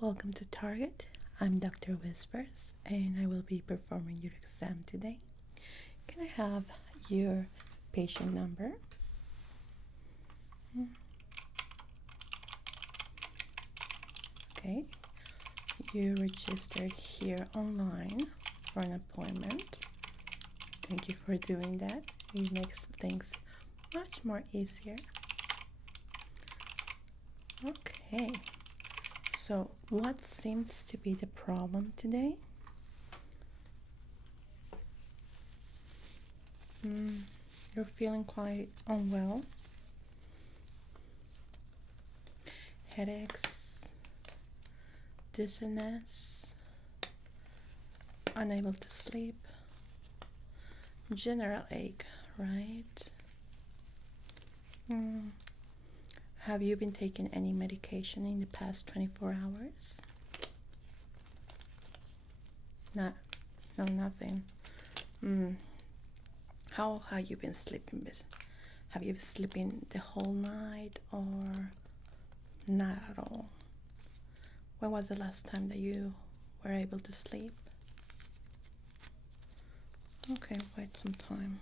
Welcome to Target. I'm Dr. Whispers and I will be performing your exam today. Can I have your patient number? Okay. You register here online for an appointment. Thank you for doing that. It makes things much more easier. Okay. So, what seems to be the problem today? You're feeling quite unwell. Headaches, dizziness, unable to sleep, general ache, right? Have you been taking any medication in the past 24 hours? No, nothing. How have you been sleeping? Have you been sleeping the whole night or not at all? When was the last time that you were able to sleep? Okay, quite some time.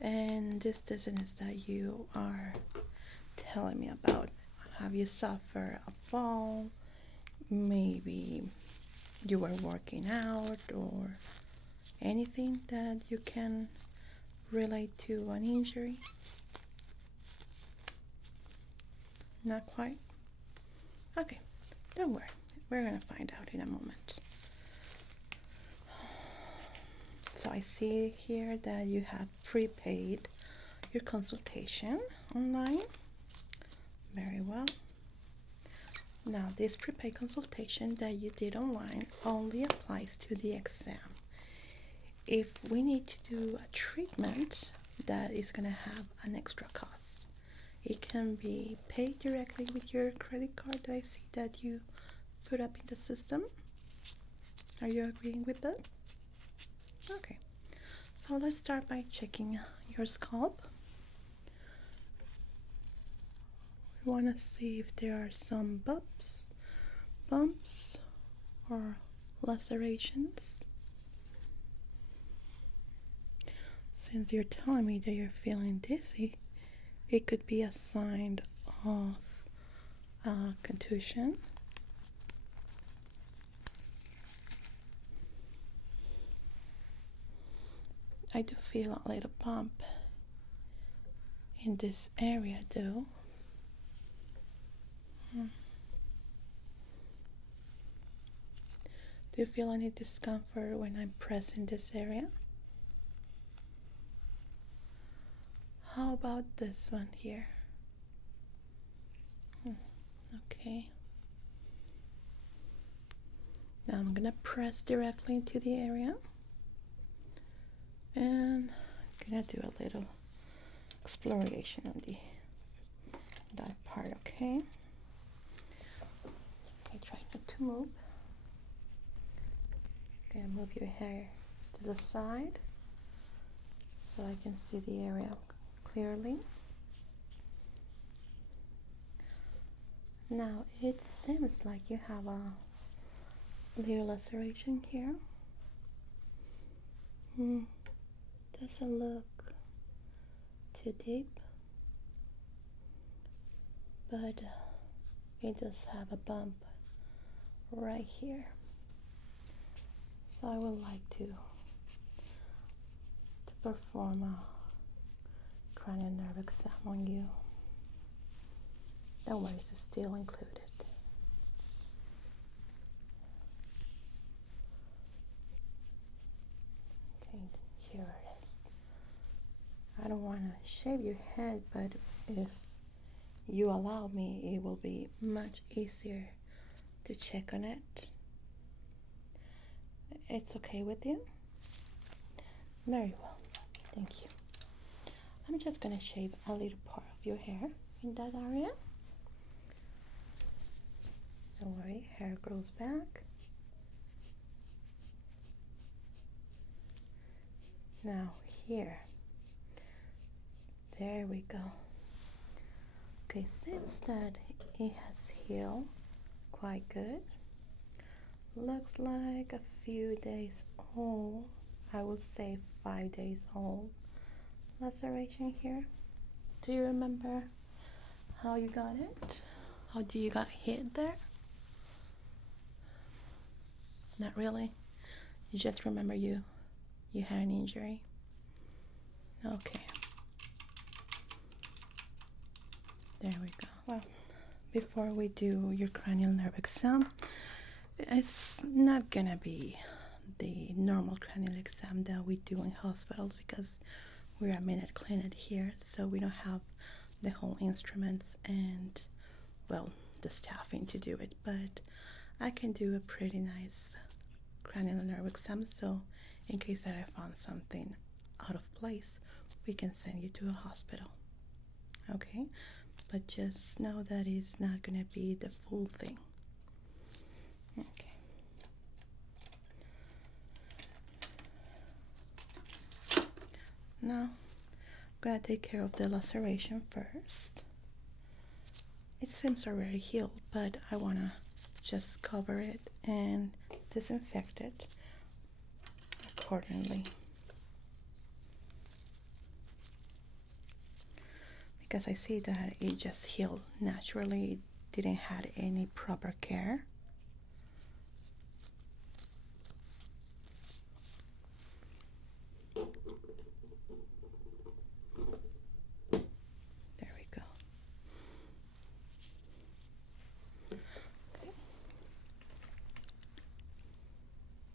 And this dizziness that you are telling me about, have you suffered a fall? Maybe you were working out or anything that you can relate to an injury? Not quite? Okay, don't worry. We're gonna find out in a moment. So I see here that you have prepaid your consultation online. Very well. Now, this prepaid consultation that you did online only applies to the exam. If we need to do a treatment, that is going to have an extra cost. It can be paid directly with your credit card that I see that you put up in the system. Are you agreeing with that? Okay. So let's start by checking your scalp. We want to see if there are some bumps or lacerations. Since you're telling me that you're feeling dizzy, it could be a sign of contusion. I do feel a little bump in this area though. Do you feel any discomfort when I'm pressing this area? How about this one here? Okay. Now I'm gonna press directly into the area. And I'm gonna do a little exploration on that part, okay? Okay, try not to move. Okay, move your hair to the side so I can see the area clearly. Now it seems like you have a little laceration here. Doesn't look too deep, but it does have a bump right here. So I would like to perform a cranial nerve exam on you. Don't worry, it's still included. Okay, here it is. I don't want to shave your head, but if you allow me, it will be much easier to check on it. It's okay with you? Very well, thank you. I'm just gonna shave a little part of your hair in that area. Don't worry, hair grows back. Now here, there we go. Okay, seems that it has healed quite good. Looks like a few days old. I would say 5 days old. Laceration here. Do you remember how you got it? How do you got hit there? Not really. You just remember you had an injury. Okay. There we go. Well, before we do your cranial nerve exam, it's not gonna be the normal cranial exam that we do in hospitals because we're a minute clinic here, so we don't have the whole instruments and, well, the staffing to do it. But I can do a pretty nice cranial nerve exam, so in case that I found something out of place, we can send you to a hospital. Okay? But just know that it's not gonna be the full thing. Okay. Now, I'm gonna take care of the laceration first. It seems already healed, but I wanna just cover it and disinfect it accordingly. Because I see that it just healed naturally, it didn't have any proper care. There we go. Okay.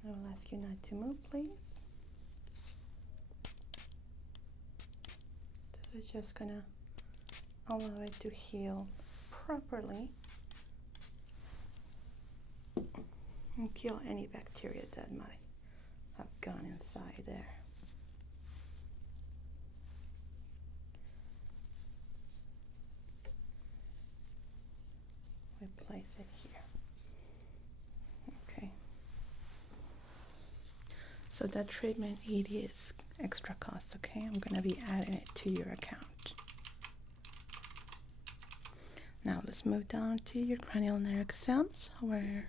I will ask you not to move, please. This is just gonna allow it to heal properly and kill any bacteria that might have gone inside there. We place it here. Okay. So that treatment, it is extra cost, okay? I'm gonna be adding it to your account. Now let's move down to your cranial nerve exams. We're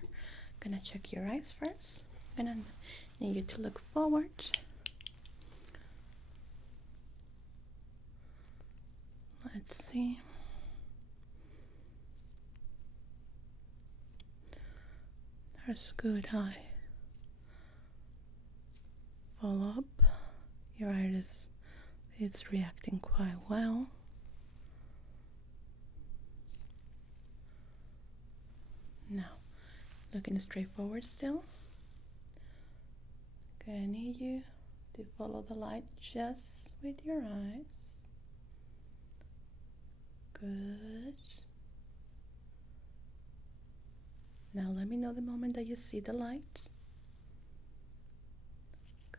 gonna check your eyes first. I'm gonna need you to look forward. Let's see. There's good eye. Follow up. Your iris is reacting quite well. Now, looking straight forward still. Okay, I need you to follow the light just with your eyes. Good. Now let me know the moment that you see the light.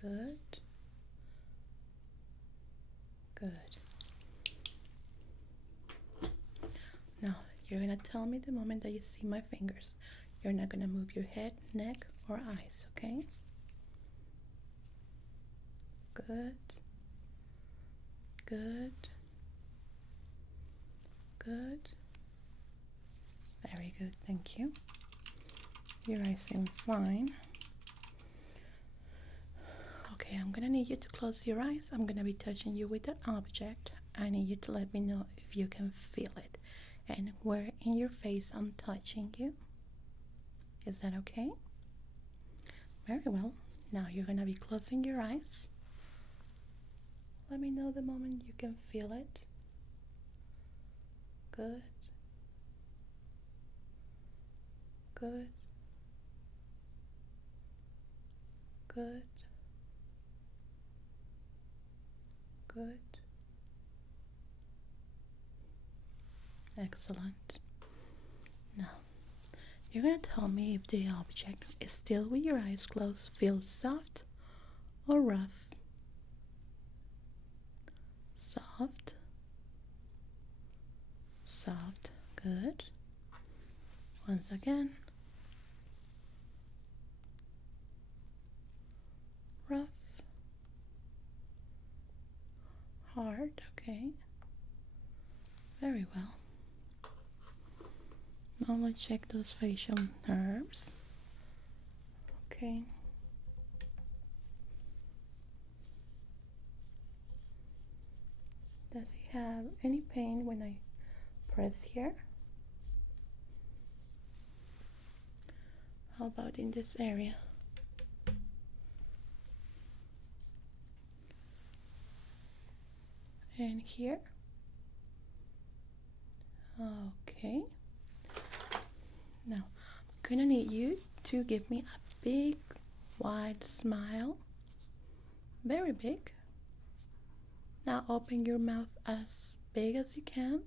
Good. Good. Now, you're gonna tell me the moment that you see my fingers. You're not gonna move your head, neck, or eyes, okay? Good. Good. Good. Very good, thank you. Your eyes seem fine. Okay, I'm gonna need you to close your eyes. I'm gonna be touching you with an object. I need you to let me know if you can feel it and where in your face I'm touching you. Is that okay? Very well. Now you're gonna be closing your eyes. Let me know the moment you can feel it. Good. Good. Good. Good. Excellent. Now, you're going to tell me if the object is still with your eyes closed, feels soft or rough. Soft. Soft. Good. Once again. Rough. Hard. Okay. Very well. I'll check those facial nerves. Okay. Does he have any pain when I press here? How about in this area? And here? Okay. Now, I'm gonna need you to give me a big, wide smile. Very big. Now open your mouth as big as you can.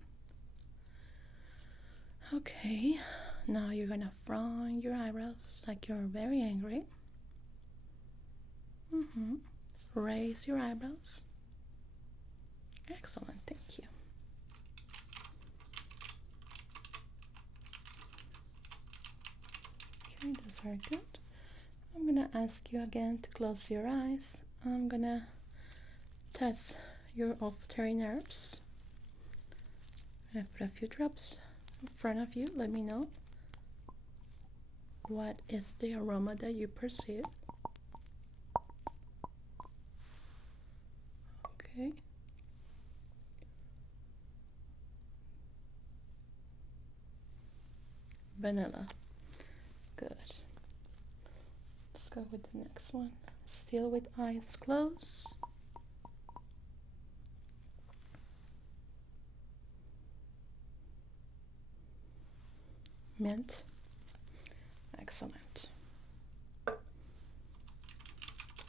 Okay. Now you're gonna frown your eyebrows like you're very angry. Raise your eyebrows. Excellent, thank you. Okay, those are good. I'm gonna ask you again to close your eyes. I'm gonna test your olfactory nerves. I'm gonna put a few drops in front of you. Let me know what is the aroma that you perceive. Okay. Vanilla. Good. Let's go with the next one. Still with eyes closed. Mint. Excellent.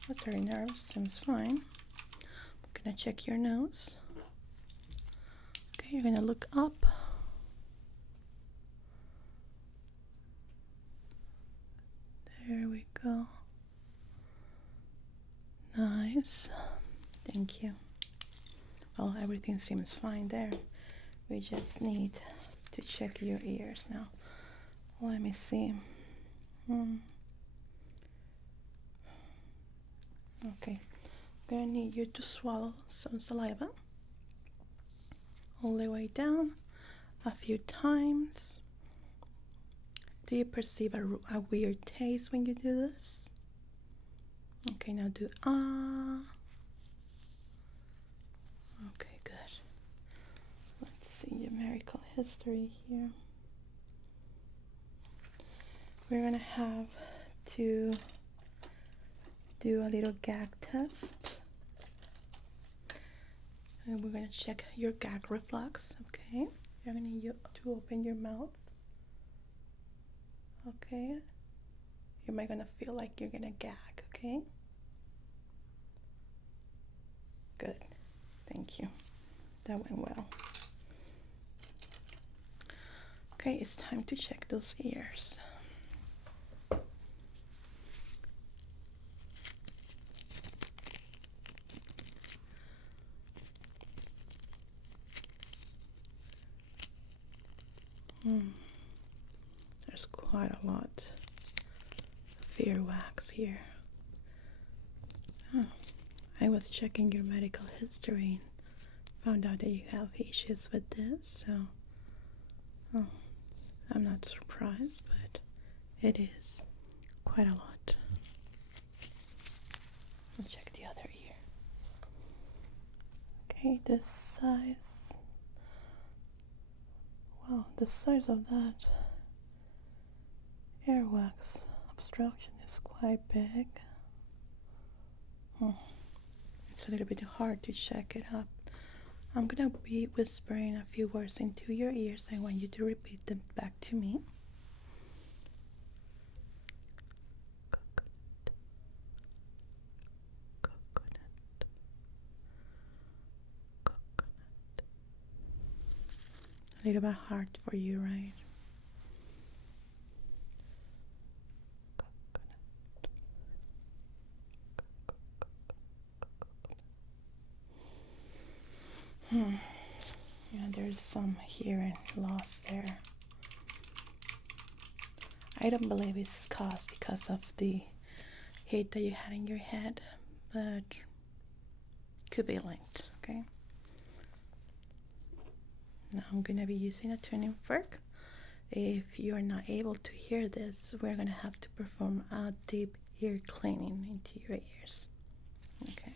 Olfactory nerves seems fine. I'm gonna check your nose. Okay, you're gonna look up. There we go. Nice. Thank you. Well, everything seems fine there. We just need to check your ears now. Let me see. Okay. I'm gonna need you to swallow some saliva. All the way down a few times. Do you perceive a weird taste when you do this? Okay, now do ah. Okay, good. Let's see your medical history here. We're gonna have to do a little gag test. And we're gonna check your gag reflex, okay? You're gonna need you to open your mouth. Okay, you might gonna feel like you're gonna gag, okay? Good, thank you. That went well. Okay, it's time to check those ears. There's quite a lot of earwax here. Oh, I was checking your medical history and found out that you have issues with this, so I'm not surprised, but it is quite a lot. I'll check the other ear. Okay, this size. Wow, the size of that Earwax obstruction is quite big. It's a little bit hard to check it up. I'm gonna be whispering a few words into your ears. I want you to repeat them back to me. Coconut. A little bit hard for you, right? Yeah, there's some hearing loss there. I don't believe it's caused because of the heat that you had in your head, but could be linked, okay? Now I'm gonna be using a tuning fork. if you're not able to hear this, we're gonna have to perform a deep ear cleaning into your ears. Okay.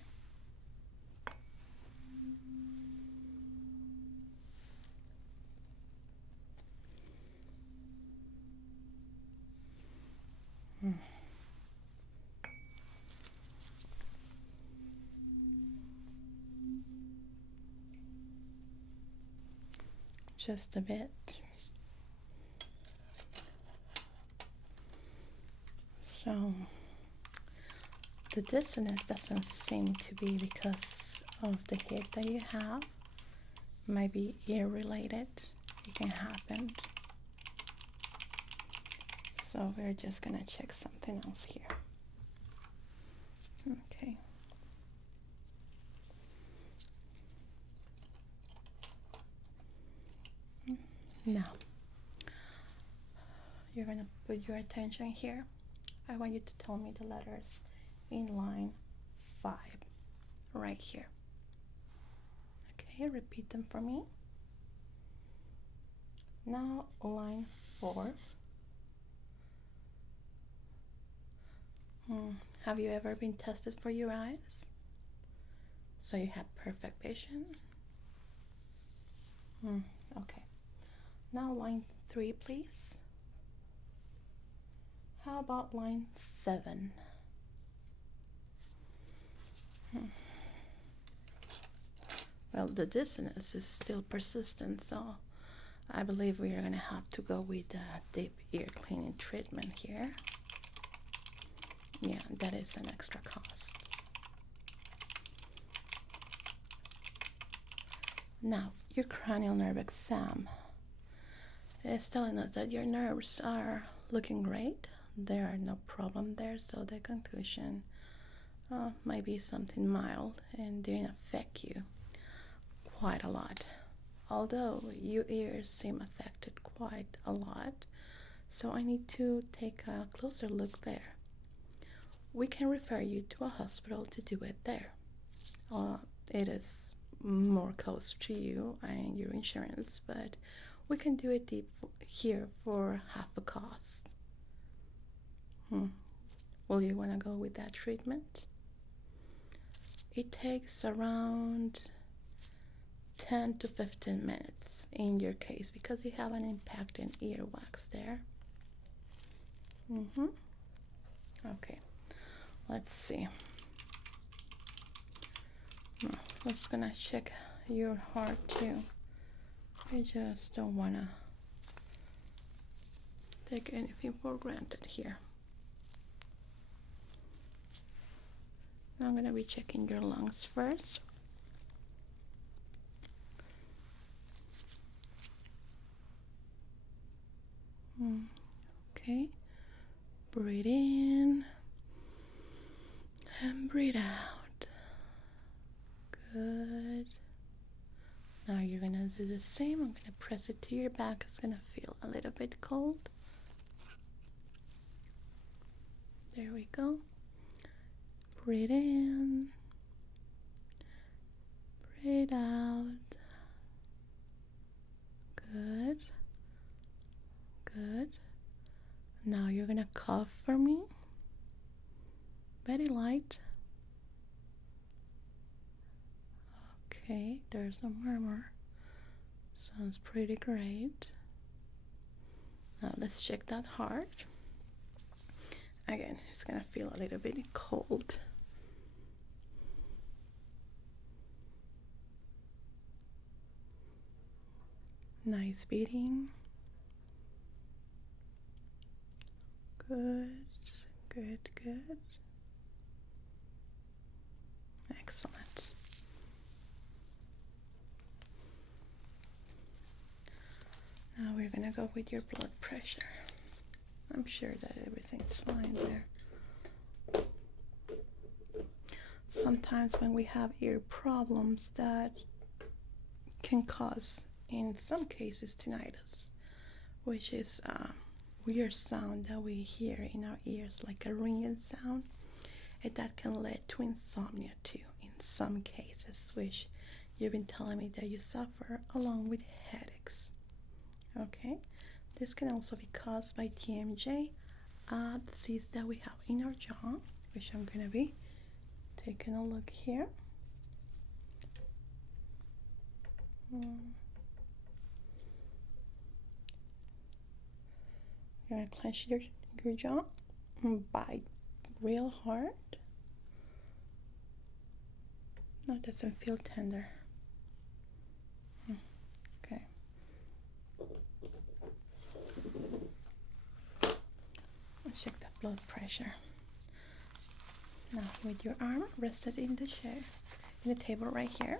Just a bit. So the dissonance doesn't seem to be because of the hit that you have. Might be ear related. It can happen. So we're just gonna check something else here. Okay. Now, you're gonna put your attention here. I want you to tell me the letters in line 5, right here. Okay, repeat them for me. Now, line 4. Have you ever been tested for your eyes? So you have perfect vision? Okay. Now line 3, please. How about line 7? Well, the dissonance is still persistent, so I believe we are going to have to go with the deep ear cleaning treatment here. Yeah, that is an extra cost. Now, your cranial nerve exam is telling us that your nerves are looking great. There are no problem there, so the conclusion might be something mild and didn't affect you quite a lot. Although your ears seem affected quite a lot, so I need to take a closer look there. We can refer you to a hospital to do it there. It is more cost to you and your insurance, but we can do it here for half the cost. Will you want to go with that treatment? It takes around 10 to 15 minutes in your case because you have an impact in earwax there. Okay, let's see. Let's gonna check your heart too. I just don't wanna take anything for granted here. I'm gonna be checking your lungs first. Okay, breathe in and breathe out. Good. Now you're gonna do the same. I'm gonna press it to your back. It's gonna feel a little bit cold. There we go. Breathe in. Breathe out. Good. Good. Now you're gonna cough for me. Very light. Okay, there's no murmur. Sounds pretty great. Now let's check that heart. Again, it's gonna feel a little bit cold. Nice beating. Good, good, good. Excellent. Now we're gonna go with your blood pressure. I'm sure that everything's fine there. Sometimes when we have ear problems, that can cause, in some cases, tinnitus, which is a weird sound that we hear in our ears, like a ringing sound, and that can lead to insomnia too, in some cases, which you've been telling me that you suffer along with headaches. Okay, This can also be caused by TMJ, disease that we have in our jaw, which I'm going to be taking a look here. You're going to clench your jaw and bite real hard. No, it doesn't feel tender. Okay. Let's check the blood pressure. Now, with your arm rested in the chair, in the table right here.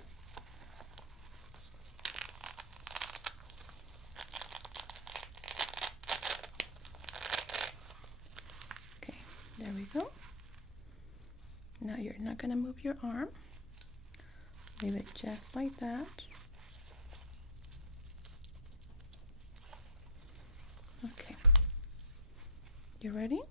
Okay, there we go. Now you're not gonna move your arm. Leave it just like that. Okay. You ready?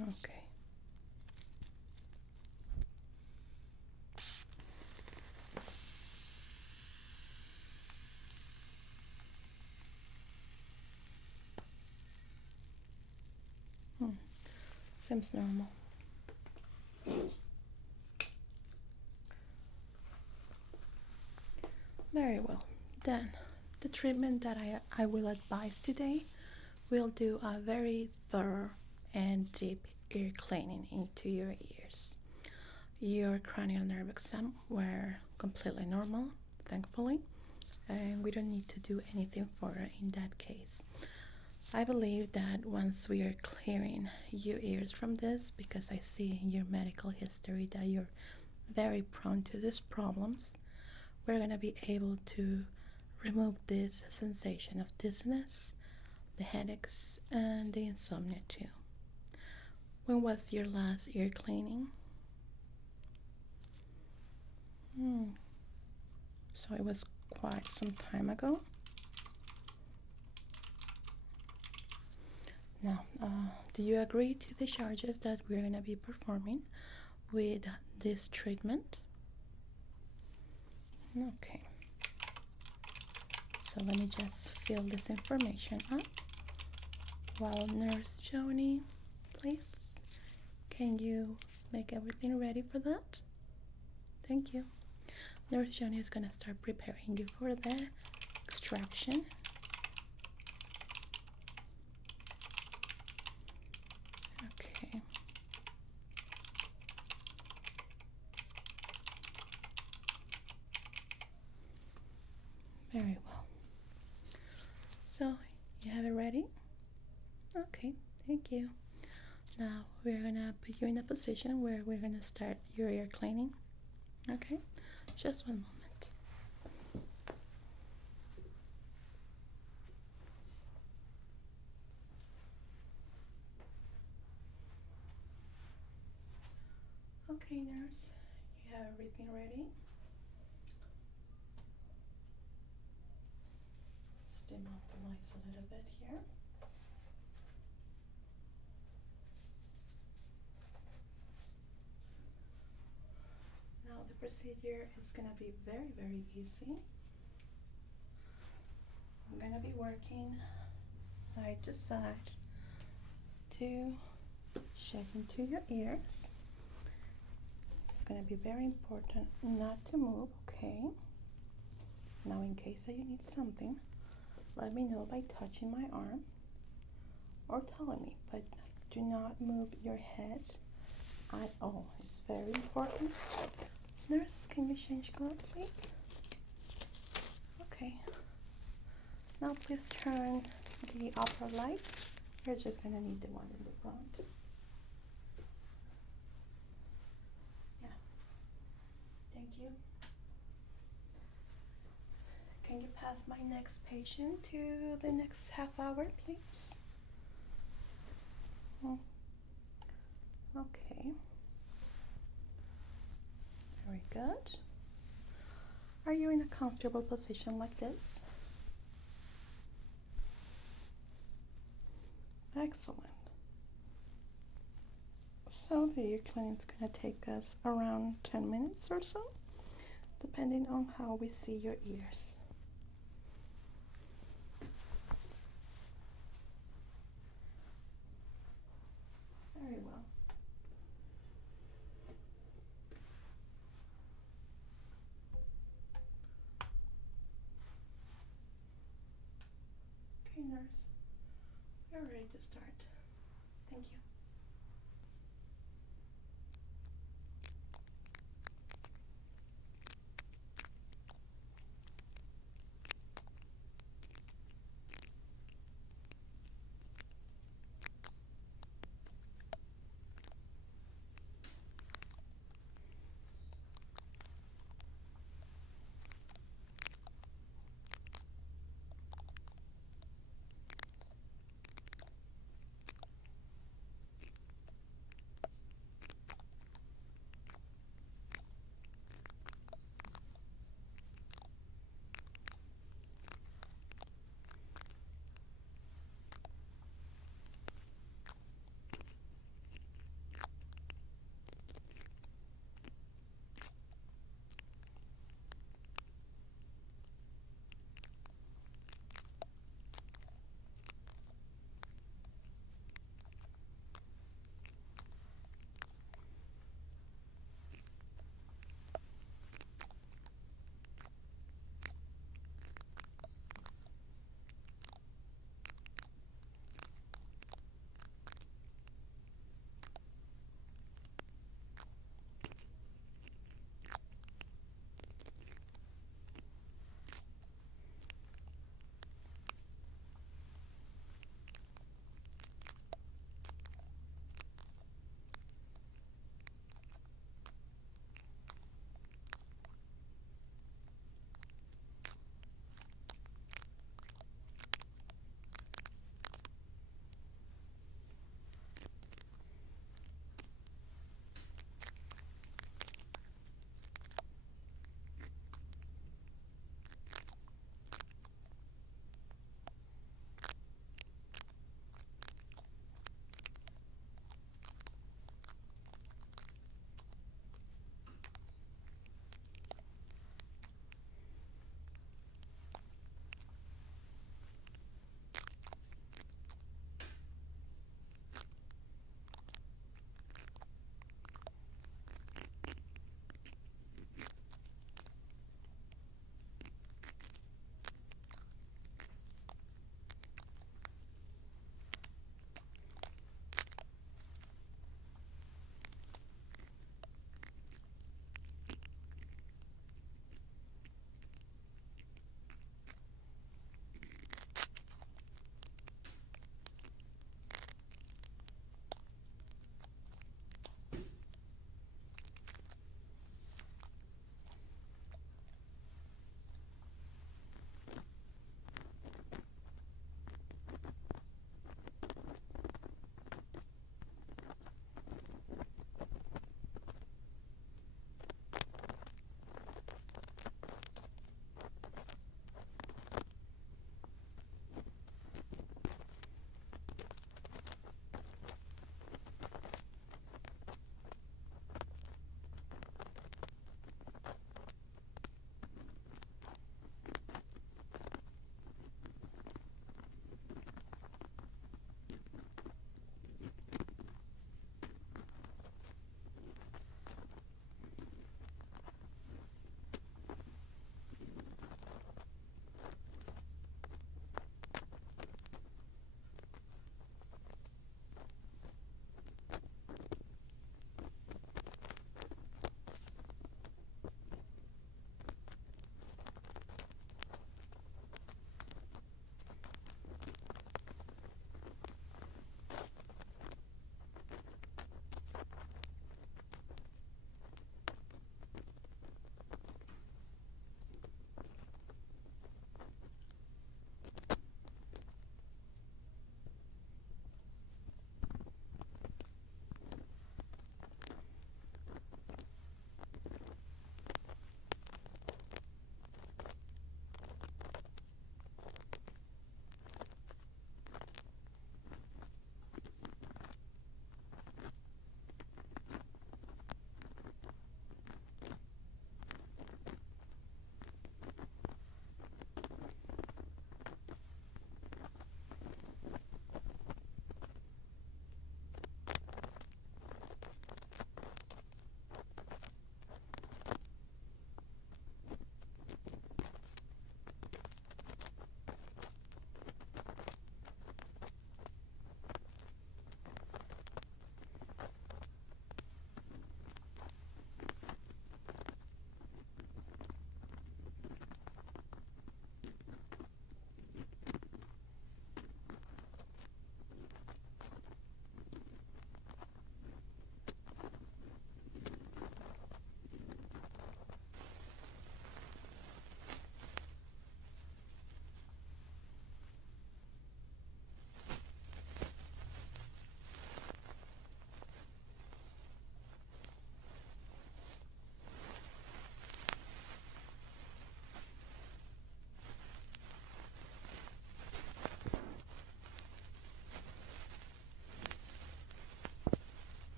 Okay. Seems normal. Very well. Then, the treatment that I will advise today will do a very thorough and deep ear cleaning into your ears. Your cranial nerve exam were completely normal, thankfully, and we don't need to do anything further in that case. I believe that once we are clearing your ears from this, because I see in your medical history that you're very prone to these problems, we're going to be able to remove this sensation of dizziness, the headaches, and the insomnia too. When was your last ear cleaning? So it was quite some time ago. Now, do you agree to the charges that we're going to be performing with this treatment? Okay. So let me just fill this information up. While Nurse Jonie, please, can you make everything ready for that? Thank you. Nurse Jonie is going to start preparing you for the extraction. Okay. Very well. So, you have it ready? Okay, thank you. Now, we're going to put you in a position where we're going to start your ear cleaning. Okay, just one moment. Okay, nurse, you have everything ready? Dim up the lights a little bit here. Now the procedure is going to be very, very easy. I'm going to be working side to side to check into your ears. It's going to be very important not to move, okay? Now in case that you need something, let me know by touching my arm or telling me, but do not move your head at all. It's very important. Nurse, can you change gloves, please? Okay. Now please turn the upper light. You're just gonna need the one in the front. Yeah. Thank you. Can you pass my next patient to the next half hour, please? Okay. Very good. Are you in a comfortable position like this? Excellent. So the ear cleaning is going to take us around 10 minutes or so, depending on how we see your ears. Very well. Okay, nurse, we're ready to start. Thank you.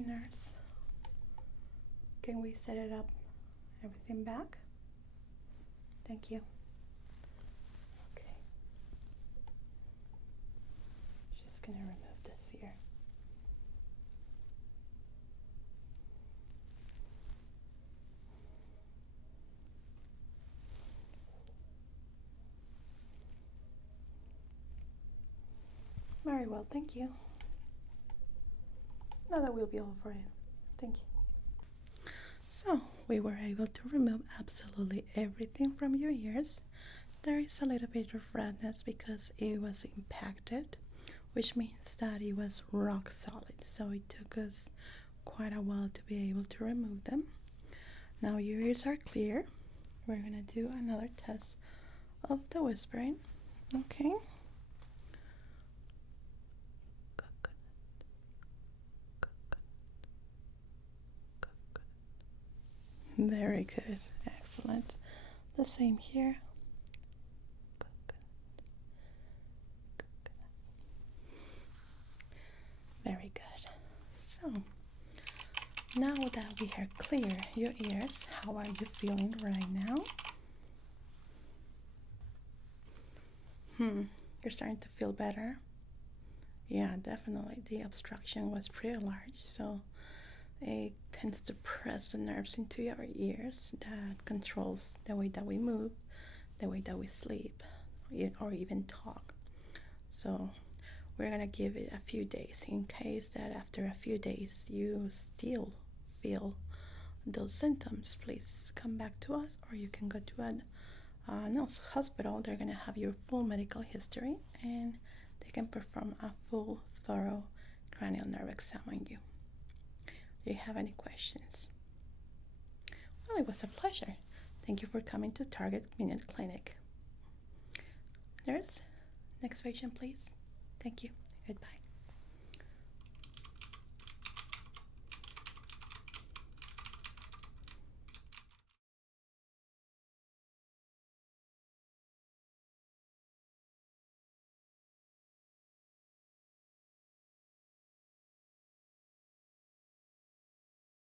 Sorry, nurse. Can we set it up? Everything back? Thank you. Okay. Just gonna remove this here. Very well, thank you. Now that will be all for it. Thank you. So, we were able to remove absolutely everything from your ears. There is a little bit of redness because it was impacted, which means that it was rock solid. So it took us quite a while to be able to remove them. Now your ears are clear. We're gonna do another test of the whispering. Okay. Very good. Excellent. The same here. Very good. So, now that we are clear your ears, how are you feeling right now? You're starting to feel better? Yeah, definitely. The obstruction was pretty large, so it tends to press the nerves into your ears that controls the way that we move, the way that we sleep, or even talk. So we're gonna give it a few days in case that after a few days you still feel those symptoms. Please come back to us, or you can go to a nurse hospital. They're gonna have your full medical history and they can perform a full, thorough cranial nerve exam on you. Do you have any questions? Well, it was a pleasure. Thank you for coming to Target Minute Clinic. Nurse, next patient, please. Thank you. Goodbye.